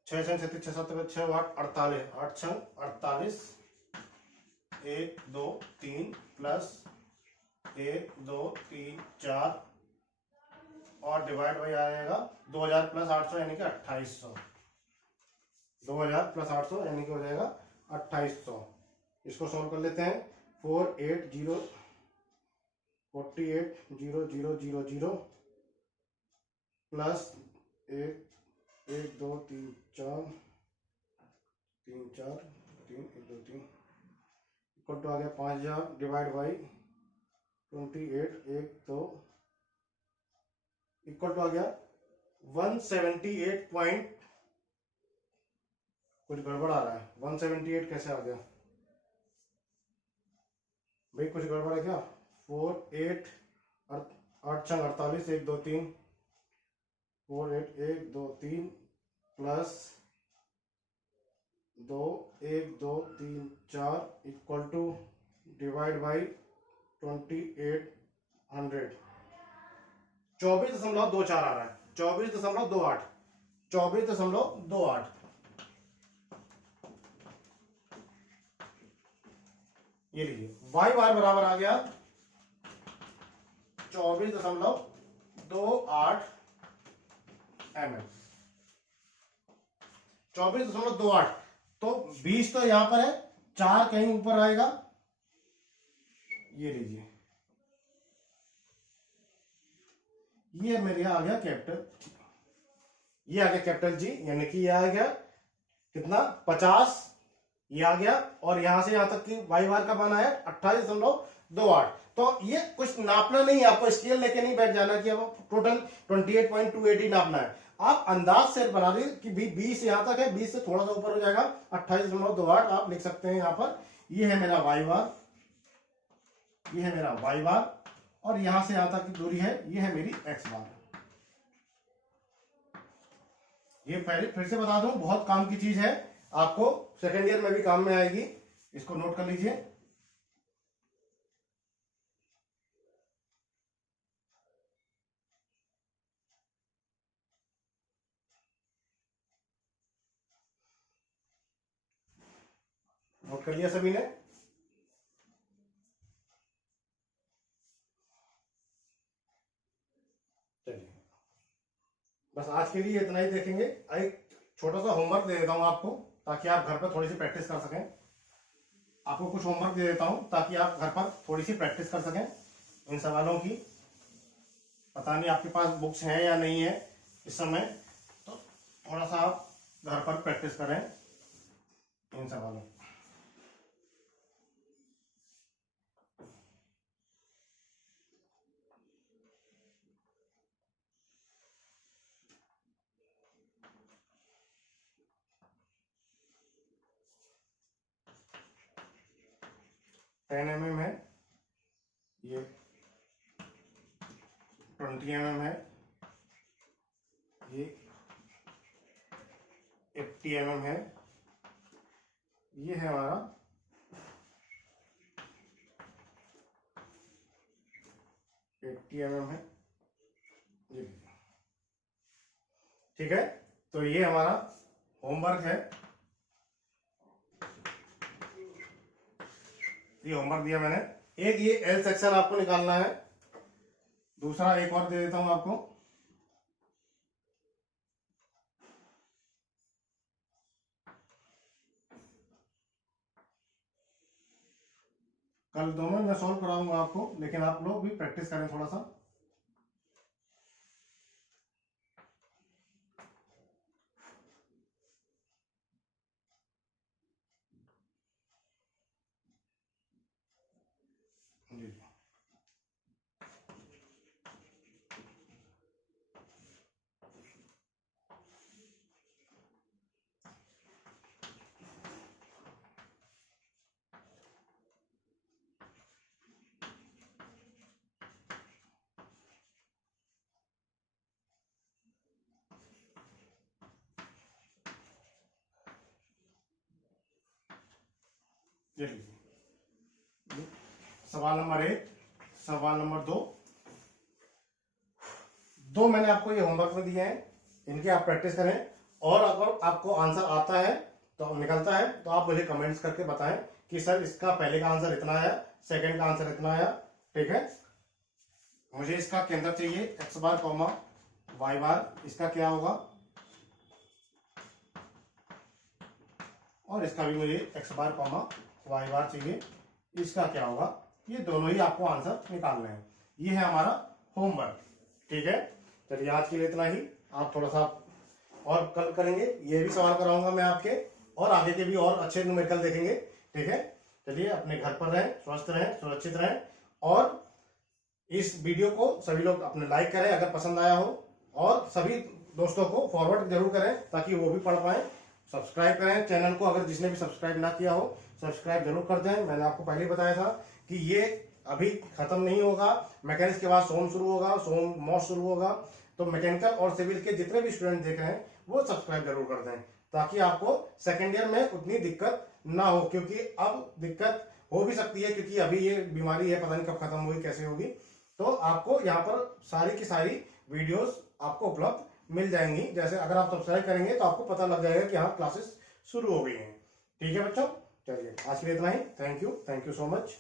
6 छंग 37 6 7 6 8 48 8 छंग 48 1 2 3 प्लस 1 2 3 4 और डिवाइड बाई आएगा 2000 प्लस 800 यानी कि 2800। 2000 प्लस 800 यानी कि हो जाएगा 2800। इसको सॉल्व कर लेते हैं। 48,000 प्लस 1 2 3 4 3 4 3 1 2 3 इक्वल टू आ गया 5000 डिवाइड बाई 28 1 2 इक्वल टू आ गया 178 पॉइंट, कुछ गड़बड़ आ रहा है। 178 कैसे आ गया भाई, कुछ गड़बड़ है क्या? 4 8 8 छंग 48 1 2 3 4 8 1 2 3 plus 2 1 2 3 4 equal to divide by 2800 24.24 आ रहा है। 24.28 24.28। ये लीजिए y बार बराबर आ गया 24.28 mm। 24.28 तो 20 तो यहां पर है, 4 कहीं ऊपर आएगा। ये लीजिए, ये मेरे यहां आ गया कैपिटल, ये आ गया कैपिटल जी, यानी कि ये आ गया कितना 50, ये आ गया। और यहां से यहां तक की वाई बार का मान आया 28.28। तो ये कुछ नापना नहीं है, आपको स्केल लेके नहीं बैठ जाना कि अब टोटल 28.280 नापना है। आप अंदाज से बना रहे कि 20 यहां तक है, 20 से थोड़ा सा ऊपर हो जाएगा 28.28 आप लिख सकते हैं। यहां पर ये है मेरा वाई बार, ये है मेरा वाई बार, और यहां से यहां तक की दूरी है, ये है मेरी एक्स बार। ये पहले फिर से बता दूं, बहुत काम की चीज है, आपको सेकेंड ईयर में भी काम में आएगी। इसको नोट कर लीजिए। नोट कर लिया सभी ने? चलिए, बस आज के लिए इतना ही देखेंगे। एक छोटा सा होमवर्क दे देता हूं आपको, ताकि आप घर पर थोड़ी सी प्रैक्टिस कर सकें। आपको कुछ होमवर्क दे देता हूं ताकि आप घर पर थोड़ी सी प्रैक्टिस कर सकें इन सवालों की। पता नहीं आपके पास बुक्स हैं या नहीं है इस समय, तो थोड़ा सा आप घर पर प्रैक्टिस करें इन सवालों। टेन mm है, ये 20 mm है, ये 80 mm है, ये है हमारा 80 mm है, ये। ठीक है, तो ये हमारा होमवर्क है। ये होमवर्क दिया मैंने। एक ये एल सेक्शन आपको निकालना है, दूसरा एक और दे देता हूं आपको। कल दोनों मैं सॉल्व कराऊंगा आपको, लेकिन आप लोग भी प्रैक्टिस करें थोड़ा सा। जी। ये लीजिए सवाल नंबर 1, सवाल नंबर 2 मैंने आपको ये होमवर्क में दिए हैं, इनकी आप प्रैक्टिस करें। और अगर आपको आंसर आता है तो निकलता है तो आप मुझे कमेंट्स करके बताएं कि सर इसका पहले का आंसर इतना आया, सेकंड का आंसर इतना आया। ठीक है, मुझे इसका केंद्र चाहिए एक्स बार कॉमा वाई बार, इसका क्या होगा, और इसका भी मुझे एक्स बार कॉमा वाई बार चाहिए, इसका क्या होगा। ये दोनों ही आपको आंसर निकालने हैं। ये है हमारा होमवर्क। ठीक है, चलिए आज के लिए इतना ही। आप थोड़ा सा और कल करेंगे, ये भी सवाल कराऊंगा मैं आपके, और आगे के भी और अच्छे न्यूमेरिकल देखेंगे। ठीक है, चलिए अपने घर पर रहें, स्वस्थ रहें, सुरक्षित रहें, और इस वीडियो को सभी लोग अपने लाइक करें अगर पसंद आया हो, और सभी दोस्तों को फॉरवर्ड जरूर करें ताकि वो भी पढ़ पाए। सब्सक्राइब करें चैनल को, अगर जिसने भी सब्सक्राइब ना किया हो सब्सक्राइब जरूर कर दें। मैंने आपको पहले बताया था कि ये अभी खत्म नहीं होगा, मैकेनिक्स के बाद सोम शुरू होगा, सोम मॉस शुरू होगा। तो मैकेनिकल और सिविल के जितने भी स्टूडेंट देख रहे हैं वो सब्सक्राइब जरूर कर दें ताकि आपको सेकेंड ईयर में उतनी दिक्कत ना हो, क्योंकि अब दिक्कत हो भी सकती है क्योंकि अभी ये बीमारी है, पता नहीं कब खत्म होगी, कैसे होगी। तो आपको यहाँ पर सारी की सारी वीडियोस आपको उपलब्ध मिल जाएंगी। जैसे अगर आप सब्सक्राइब करेंगे तो आपको पता लग जाएगा कि हाँ क्लासेस शुरू हो गई हैं। ठीक है बच्चों, चलिए आज के लिए इतना ही। Thank you so much.